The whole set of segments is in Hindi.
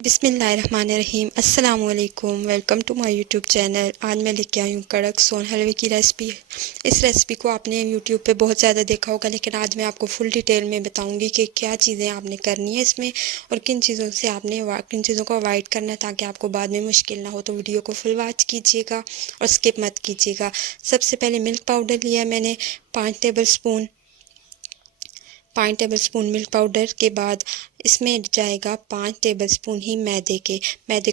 बिस्मिल्लाहिर्रहमानिर्रहीम अस्सलाम वालेकुम। Welcome to my YouTube channel. आज मैं लेके आई हूँ कड़क सोन हलवे की रेसिपी। इस रेसिपी को आपने यूट्यूब पे बहुत ज़्यादा देखा होगा, लेकिन आज मैं आपको फुल डिटेल में बताऊंगी कि क्या चीज़ें आपने करनी है इसमें और किन चीज़ों से आपने किन चीज़ों को अवॉइड करना है ताकि आपको बाद में मुश्किल ना हो। तो वीडियो को फुल वॉच कीजिएगा और स्किप मत कीजिएगा। सबसे पहले मिल्क पाउडर लिया मैंने 5 टेबल स्पून मिल्क पाउडर के बाद इसमें जाएगा 5 टेबल स्पून ही मैदे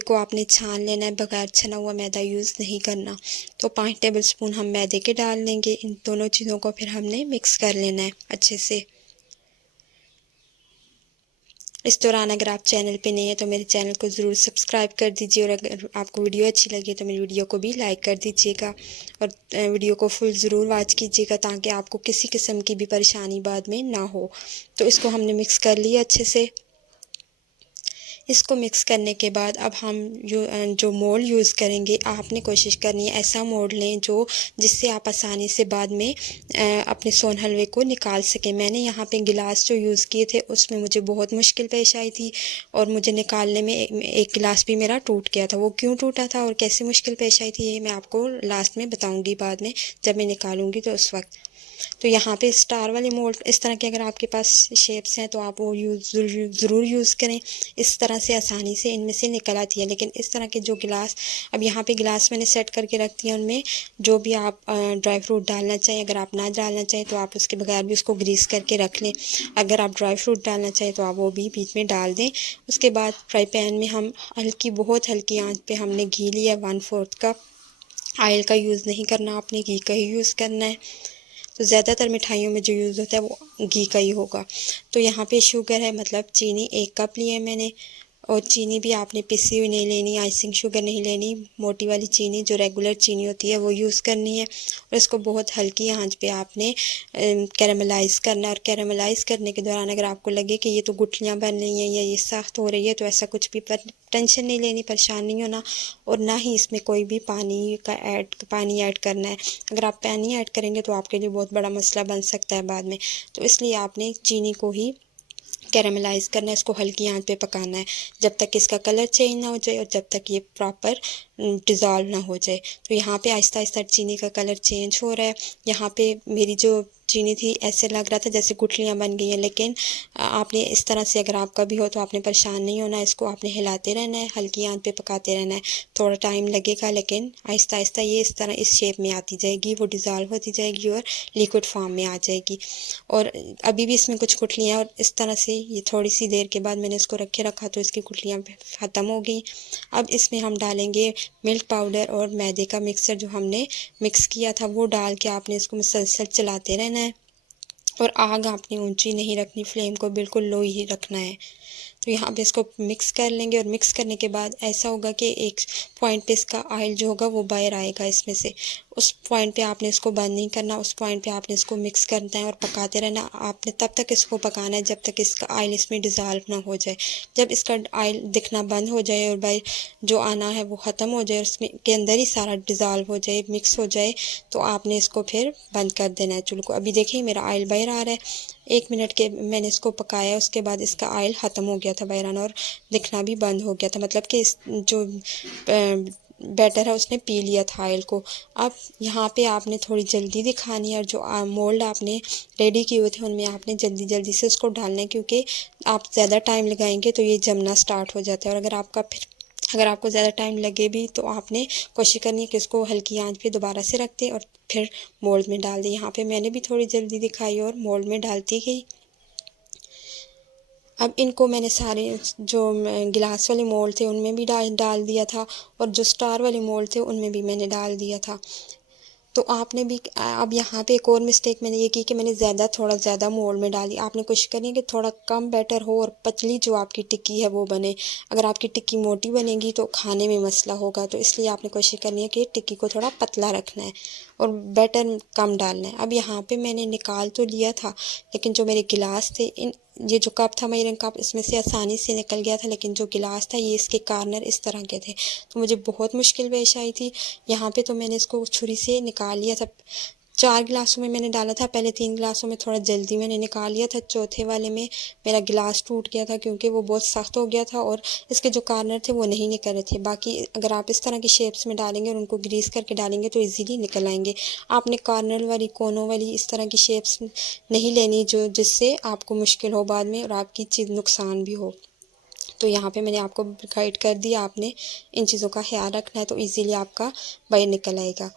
को आपने छान लेना है, बगैर छना हुआ मैदा यूज़ नहीं करना। तो 5 टेबल स्पून हम मैदे के डाल लेंगे। इन दोनों चीज़ों को फिर हमने मिक्स कर लेना है अच्छे से। इस दौरान अगर आप चैनल पे नए हैं तो मेरे चैनल को ज़रूर सब्सक्राइब कर दीजिए और अगर आपको वीडियो अच्छी लगे तो मेरी वीडियो को भी लाइक कर दीजिएगा और वीडियो को फुल ज़रूर वॉच कीजिएगा ताकि आपको किसी किस्म की भी परेशानी बाद में ना हो। तो इसको हमने मिक्स कर लिया अच्छे से। इसको मिक्स करने के बाद अब हम जो मोल्ड यूज़ करेंगे, आपने कोशिश करनी है ऐसा मोल्ड लें जिससे आप आसानी से बाद में अपने सोन हलवे को निकाल सकें। मैंने यहाँ पे गिलास जो यूज़ किए थे उसमें मुझे बहुत मुश्किल पेश आई थी और मुझे निकालने में एक गिलास भी मेरा टूट गया था। वो क्यों टूटा था और कैसे मुश्किल पेश आई थी ये मैं आपको लास्ट में बताऊँगी, बाद में जब मैं निकालूँगी तो उस वक्त। तो यहाँ पे स्टार वाले मोल्ड इस तरह के अगर आपके पास शेप्स हैं तो आप वो ज़रूर यूज़ करें। इस तरह से आसानी से इनमें से निकल आती है। लेकिन इस तरह के जो गिलास, अब यहाँ पे गिलास मैंने सेट करके रख दिया, उनमें जो भी आप ड्राई फ्रूट डालना चाहें, अगर आप ना डालना चाहें तो आप उसके बगैर भी उसको ग्रीस करके रख लें। अगर आप ड्राई फ्रूट डालना चाहें तो आप वो भी बीच में डाल दें। उसके बाद फ्राई पैन में हम बहुत हल्की आंच पे हमने घी लिया 1/4 कप। ऑयल का यूज़ नहीं करना, आपने घी का ही यूज़ करना है। तो ज़्यादातर मिठाइयों में जो यूज़ होता है वो घी का ही होगा। तो यहाँ पे शुगर है, मतलब चीनी 1 कप ली है मैंने। और चीनी भी आपने पिसी हुई नहीं लेनी, आइसिंग शुगर नहीं लेनी, मोटी वाली चीनी जो रेगुलर चीनी होती है वो यूज़ करनी है। और इसको बहुत हल्की आंच पे आपने कैरामलाइज़ करना है। और कैरामलाइज़ करने के दौरान अगर आपको लगे कि ये तो गुठलियाँ बन रही हैं या ये सख्त हो रही है तो ऐसा कुछ भी टेंशन नहीं लेनी, परेशान नहीं होना। और ना ही इसमें कोई भी पानी ऐड करना है। अगर आप पानी ऐड करेंगे तो आपके लिए बहुत बड़ा मसला बन सकता है बाद में। तो इसलिए आपने चीनी को ही कैरामलाइज़ करना है, इसको हल्की आंच पे पकाना है जब तक इसका कलर चेंज ना हो जाए और जब तक ये प्रॉपर डिज़ोल्व ना हो जाए। तो यहाँ पे आहिस्ता आहिस्ता चीनी का कलर चेंज हो रहा है। यहाँ पे मेरी जो चीनी थी ऐसे लग रहा था जैसे गुठलियाँ बन गई हैं, लेकिन आपने इस तरह से अगर आपका भी हो तो आपने परेशान नहीं होना। इसको आपने हिलाते रहना है, हल्की आंच पे पकाते रहना है। थोड़ा टाइम लगेगा लेकिन आहिस्ता आहिस्ता ये इस तरह इस शेप में आती जाएगी, वो डिज़ोल्व होती जाएगी और लिक्विड फॉर्म में आ जाएगी। और अभी भी इसमें कुछ गुठलियाँ, और इस तरह से ये थोड़ी सी देर के बाद मैंने इसको रखे रखा तो इसकी गुठलियाँ ख़त्म हो गई। अब इसमें हम डालेंगे मिल्क पाउडर और मैदे का मिक्सचर जो हमने मिक्स किया था वो डाल के आपने इसको मुसलसल चलाते रहना है। और आग आपने ऊंची नहीं रखनी, फ्लेम को बिल्कुल लो ही रखना है। तो यहाँ पे इसको मिक्स कर लेंगे और मिक्स करने के बाद ऐसा होगा कि एक पॉइंट पे इसका ऑयल जो होगा वो बाहर आएगा इसमें से। उस पॉइंट पे आपने इसको बंद नहीं करना, उस पॉइंट पे आपने इसको मिक्स करना है और पकाते रहना। आपने तब तक इसको पकाना है जब तक इसका ऑयल इसमें डिज़ोल्व ना हो जाए। जब इसका ऑयल दिखना बंद हो जाए और बाहर जो आना है वो ख़त्म हो जाए और इसमें के अंदर ही सारा डिज़ोल्व हो जाए, मिक्स हो जाए, तो आपने इसको फिर बंद कर देना है चूल्हे को। अभी देखिए मेरा ऑयल बाहर आ रहा है। 1 मिनट के मैंने इसको पकाया, उसके बाद इसका ऑयल ख़त्म हो गया था बाहर आना और दिखना भी बंद हो गया था, मतलब कि इस जो बैटर है उसने पी लिया था ऑयल को। अब यहाँ पे आपने थोड़ी जल्दी दिखानी है और जो मोल्ड आपने रेडी किए हुए थे उनमें आपने जल्दी जल्दी से उसको डालना है, क्योंकि आप ज़्यादा टाइम लगाएंगे तो ये जमना स्टार्ट हो जाता है। और अगर आपको ज़्यादा टाइम लगे भी तो आपने कोशिश करनी है कि इसको हल्की आंच पे दोबारा से रख दें और फिर मोल्ड में डाल दें। यहाँ पे मैंने भी थोड़ी जल्दी दिखाई और मोल्ड में डालती गई। अब इनको मैंने सारे जो गिलास वाले मोल्ड थे उनमें भी डाल दिया था और जो स्टार वाले मोल्ड थे उनमें भी मैंने डाल दिया था। तो आपने भी अब यहाँ पे एक और मिस्टेक मैंने ये की कि मैंने थोड़ा ज़्यादा मोल्ड में डाली। आपने कोशिश करनी है कि थोड़ा कम बैटर हो और पतली जो आपकी टिक्की है वो बने। अगर आपकी टिक्की मोटी बनेगी तो खाने में मसला होगा, तो इसलिए आपने कोशिश करनी है कि टिक्की को थोड़ा पतला रखना है और बैटर कम डालना है। अब यहाँ पे मैंने निकाल तो लिया था लेकिन जो मेरे गिलास थे, ये जो कप था मेरे कप, इसमें से आसानी से निकल गया था, लेकिन जो गिलास था ये इसके कॉर्नर इस तरह के थे तो मुझे बहुत मुश्किल पेश आई थी। यहाँ पे तो मैंने इसको छुरी से निकाल लिया था 4 गिलासों में मैंने डाला था, पहले 3 गिलासों में थोड़ा जल्दी मैंने निकाल लिया था, चौथे वाले में मेरा गिलास टूट गया था क्योंकि वो बहुत सख्त हो गया था और इसके जो कॉर्नर थे वो नहीं निकल रहे थे। बाकी अगर आप इस तरह की शेप्स में डालेंगे और उनको ग्रीस करके डालेंगे तो ईज़िली निकल आएंगे। आपने कॉर्नर वाली, कोनों वाली इस तरह की शेप्स नहीं लेनी जो जिससे आपको मुश्किल हो बाद में और आपकी चीज़ नुकसान भी हो। तो यहाँ पे मैंने आपको गाइड कर दिया, आपने इन चीज़ों का ख्याल रखना है तो इजीली आपका बाहर निकल आएगा।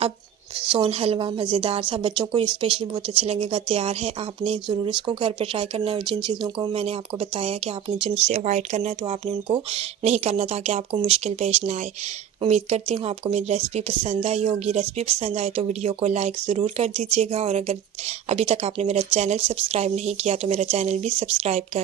अब सोन हलवा मज़ेदार सा, बच्चों को स्पेशली बहुत अच्छा लगेगा, तैयार है। आपने ज़रूर इसको घर पे ट्राई करना है और जिन चीज़ों को मैंने आपको बताया कि आपने जिनसे अवॉइड करना है तो आपने उनको नहीं करना ताकि आपको मुश्किल पेश ना आए। उम्मीद करती हूँ आपको मेरी रेसिपी पसंद आई होगी। रेसिपी पसंद आए तो वीडियो को लाइक ज़रूर कर दीजिएगा और अगर अभी तक आपने मेरा चैनल सब्सक्राइब नहीं किया तो मेरा चैनल भी सब्सक्राइब कर